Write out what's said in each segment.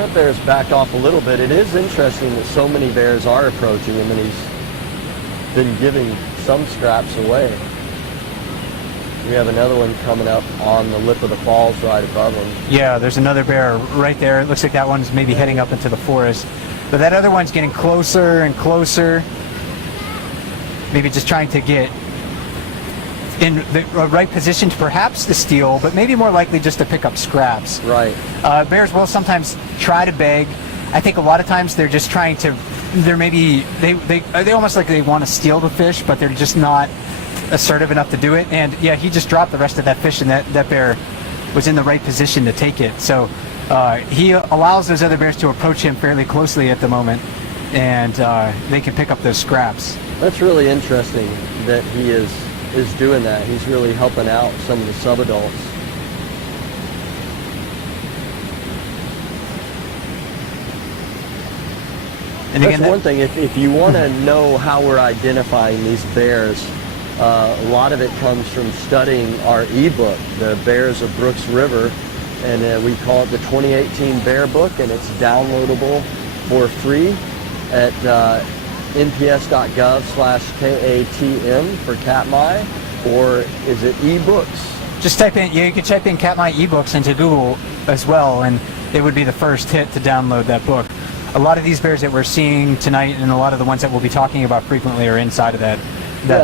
That bear's backed off a little bit. It is interesting that so many bears are approaching him, and he's been giving some scraps away. We have another one coming up on the lip of the falls right above him. Yeah, there's another bear right there. It looks like that one's maybe heading up into the forest. But that other one's getting closer and closer. Maybe just trying to get in the right position to perhaps to steal, but maybe more likely just to pick up scraps. Right. Bears will sometimes try to beg. I think a lot of times they're just trying to, they almost like they want to steal the fish, but they're just not assertive enough to do it. And yeah, he just dropped the rest of that fish, and that bear was in the right position to take it. So he allows those other bears to approach him fairly closely at the moment, and they can pick up those scraps. That's really interesting that he is doing that. He's really helping out some of the subadults. And that's again, one thing. If you want to know how we're identifying these bears, a lot of it comes from studying our ebook, The Bears of Brooks River, and we call it the 2018 Bear Book, and it's downloadable for free at nps.gov/KATM for Katmai, or is it ebooks? Just type in, yeah, you can type in Katmai ebooks into Google as well, and it would be the first hit to download that book. A lot of these bears that we're seeing tonight, and a lot of the ones that we'll be talking about frequently, are inside of that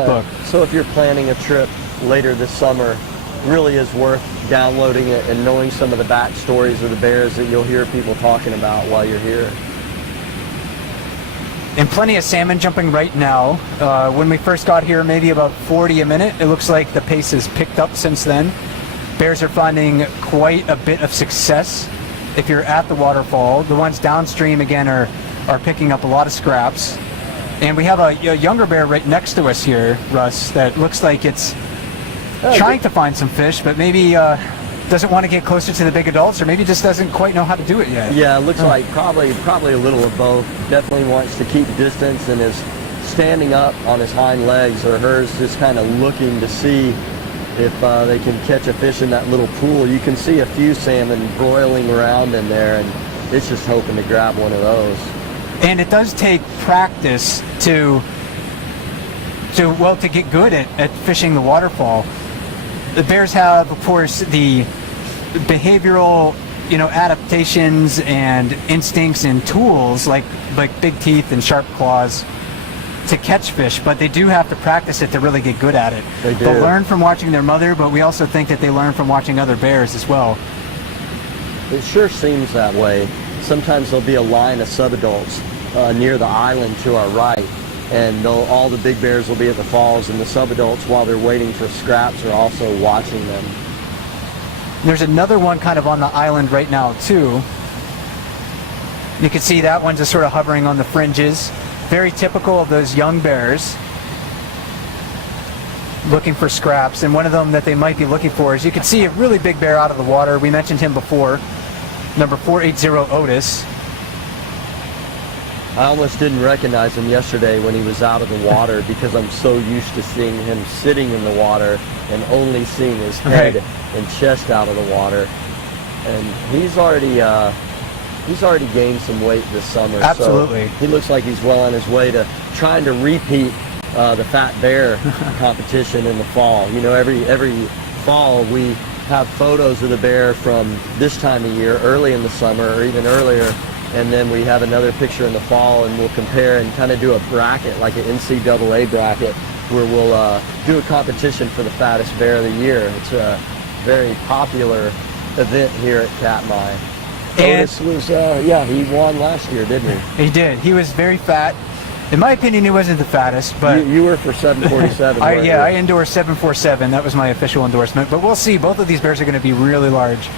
book. So if you're planning a trip later this summer, really is worth downloading it and knowing some of the backstories of the bears that you'll hear people talking about while you're here. And plenty of salmon jumping right now. When we first got here, maybe about 40 a minute. It looks like the pace has picked up since then. Bears are finding quite a bit of success if you're at the waterfall. The ones downstream, again, are picking up a lot of scraps. And we have a younger bear right next to us here, Russ, that looks like it's trying to find some fish, but maybe doesn't want to get closer to the big adults, or maybe just doesn't quite know how to do it yet. Yeah, it looks like probably a little of both. Definitely wants to keep distance and is standing up on his hind legs or hers, just kind of looking to see if they can catch a fish in that little pool. You can see a few salmon broiling around in there, and it's just hoping to grab one of those. And it does take practice to get good at fishing the waterfall. The bears have, of course, the behavioral, adaptations and instincts and tools like big teeth and sharp claws to catch fish, but they do have to practice it to really get good at it. They'll learn from watching their mother, but we also think that they learn from watching other bears as well. It sure seems that way. Sometimes there'll be a line of subadults near the island to our right, and all the big bears will be at the falls, and the subadults, while they're waiting for scraps, are also watching them. There's another one kind of on the island right now too. You can see that one's just sort of hovering on the fringes. Very typical of those young bears looking for scraps, and one of them that they might be looking for is, you can see a really big bear out of the water. We mentioned him before, number 480 Otis. I almost didn't recognize him yesterday when he was out of the water because I'm so used to seeing him sitting in the water and only seeing his head and chest out of the water. And he's already gained some weight this summer. Absolutely. So he looks like he's well on his way to trying to repeat the fat bear competition in the fall. Every fall we have photos of the bear from this time of year, early in the summer or even earlier, and then we have another picture in the fall, and we'll compare and kind of do a bracket, like an NCAA bracket, where we'll do a competition for the fattest bear of the year. It's a very popular event here at Katmai. Otis was, he won last year, didn't he? He did. He was very fat. In my opinion, he wasn't the fattest, but you were for 747. I endorsed 747. That was my official endorsement. But we'll see. Both of these bears are going to be really large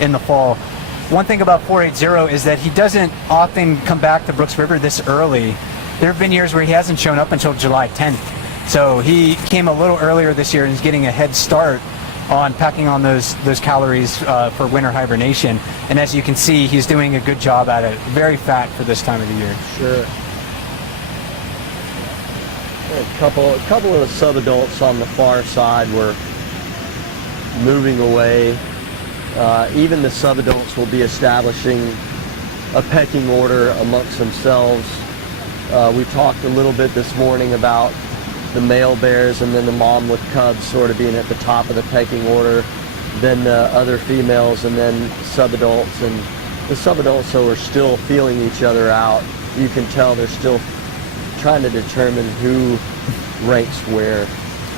in the fall. One thing about 480 is that he doesn't often come back to Brooks River this early. There have been years where he hasn't shown up until July 10th. So he came a little earlier this year and is getting a head start on packing on those calories for winter hibernation. And as you can see, he's doing a good job at it. Very fat for this time of the year. Sure. A couple of the subadults on the far side were moving away. Even the subadults will be establishing a pecking order amongst themselves. We talked a little bit this morning about the male bears and then the mom with cubs sort of being at the top of the pecking order, then the other females, and then subadults. And the subadults, though, are still feeling each other out. You can tell they're still trying to determine who ranks where.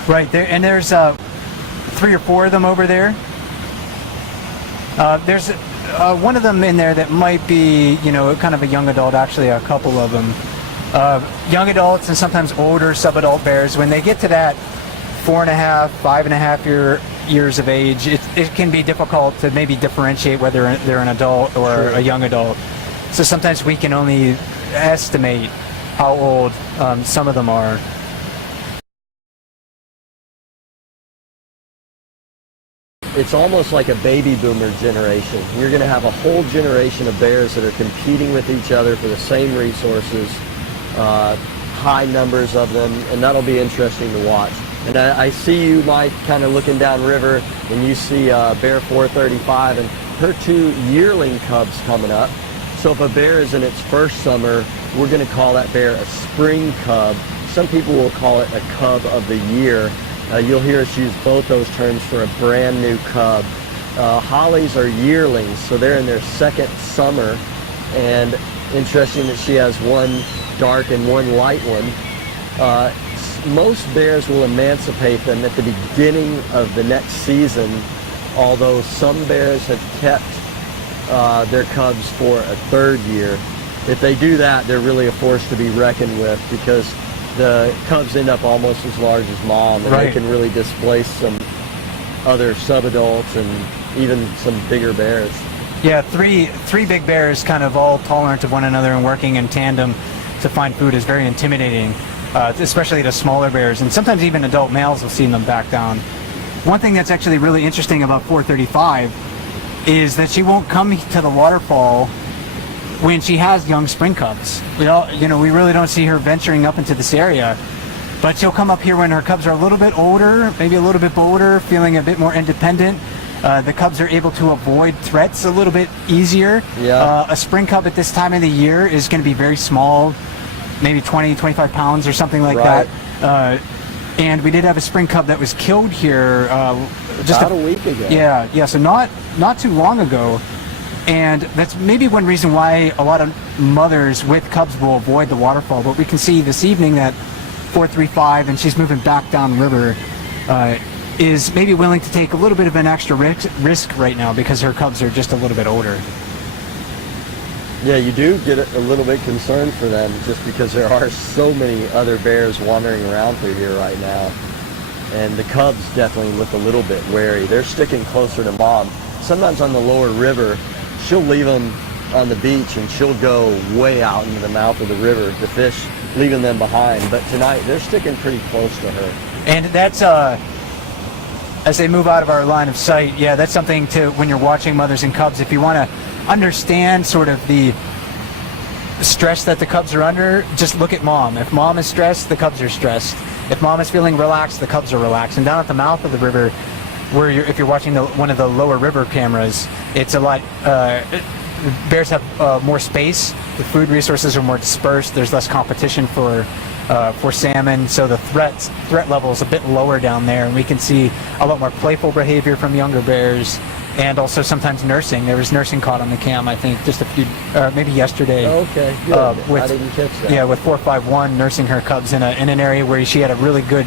Right there, and there's 3 or 4 of them over there. There's one of them in there that might be, you know, kind of a young adult. Actually, a couple of them, young adults and sometimes older subadult bears. When they get to that 4.5, 5.5 years of age, it can be difficult to maybe differentiate whether they're an adult or Sure. a young adult. So sometimes we can only estimate how old some of them are. It's almost like a baby boomer generation. You're going to have a whole generation of bears that are competing with each other for the same resources, high numbers of them, and that'll be interesting to watch. And I see you, Mike, kind of looking downriver, and you see bear 435 and her 2 yearling cubs coming up. So if a bear is in its first summer, we're going to call that bear a spring cub. Some people will call it a cub of the year. You'll hear us use both those terms for a brand new cub. Hollies are yearlings, so they're in their second summer. And interesting that she has one dark and one light one. Most bears will emancipate them at the beginning of the next season, although some bears have kept their cubs for a 3rd year. If they do that, they're really a force to be reckoned with, because the cubs end up almost as large as mom, and Right. they can really displace some other subadults and even some bigger bears. Yeah, three big bears kind of all tolerant of one another and working in tandem to find food is very intimidating, especially to smaller bears, and sometimes even adult males will see them back down. One thing that's actually really interesting about 435 is that she won't come to the waterfall when she has young spring cubs. We really don't see her venturing up into this area, but she'll come up here when her cubs are a little bit older, maybe a little bit bolder, feeling a bit more independent. The cubs are able to avoid threats a little bit easier. Yeah. A spring cub at this time of the year is going to be very small, maybe 20, 25 pounds or something like Right. that. And we did have a spring cub that was killed here just About a week ago. Yeah, so not too long ago. And that's maybe one reason why a lot of mothers with cubs will avoid the waterfall. But we can see this evening that 435, and she's moving back downriver, is maybe willing to take a little bit of an extra risk right now because her cubs are just a little bit older. Yeah, you do get a little bit concerned for them, just because there are so many other bears wandering around through here right now. And the cubs definitely look a little bit wary. They're sticking closer to mom. Sometimes on the lower river, she'll leave them on the beach and she'll go way out into the mouth of the river, the fish leaving them behind. But tonight, they're sticking pretty close to her. And that's, as they move out of our line of sight, yeah, that's something to, when you're watching mothers and cubs, if you want to understand sort of the stress that the cubs are under, just look at mom. If mom is stressed, the cubs are stressed. If mom is feeling relaxed, the cubs are relaxed. And down at the mouth of the river, where if you're watching one of the lower river cameras, it's a lot, bears have more space, the food resources are more dispersed, there's less competition for salmon, so the threat level is a bit lower down there, and we can see a lot more playful behavior from younger bears, and also sometimes nursing. There was nursing caught on the cam, I think, just maybe yesterday. Okay, good. I didn't catch that. Yeah, with 451 nursing her cubs in an area where she had a really good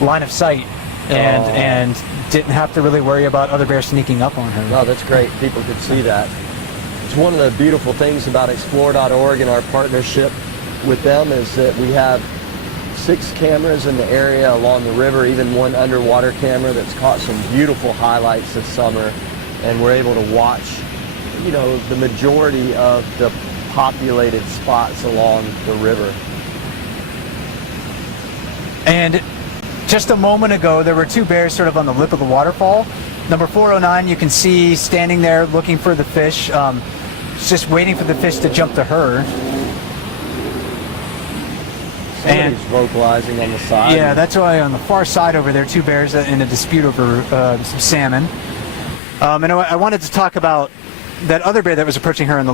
line of sight, and didn't have to really worry about other bears sneaking up on her. Wow, that's great. People could see that. It's one of the beautiful things about Explore.org and our partnership with them is that we have 6 cameras in the area along the river, even one underwater camera that's caught some beautiful highlights this summer, and we're able to watch, the majority of the populated spots along the river. And just a moment ago, there were 2 bears sort of on the lip of the waterfall. Number 409, you can see standing there looking for the fish, just waiting for the fish to jump to her. Somebody's vocalizing on the side. Yeah, that's why on the far side over there, 2 bears in a dispute over some salmon. And I wanted to talk about that other bear that was approaching her in the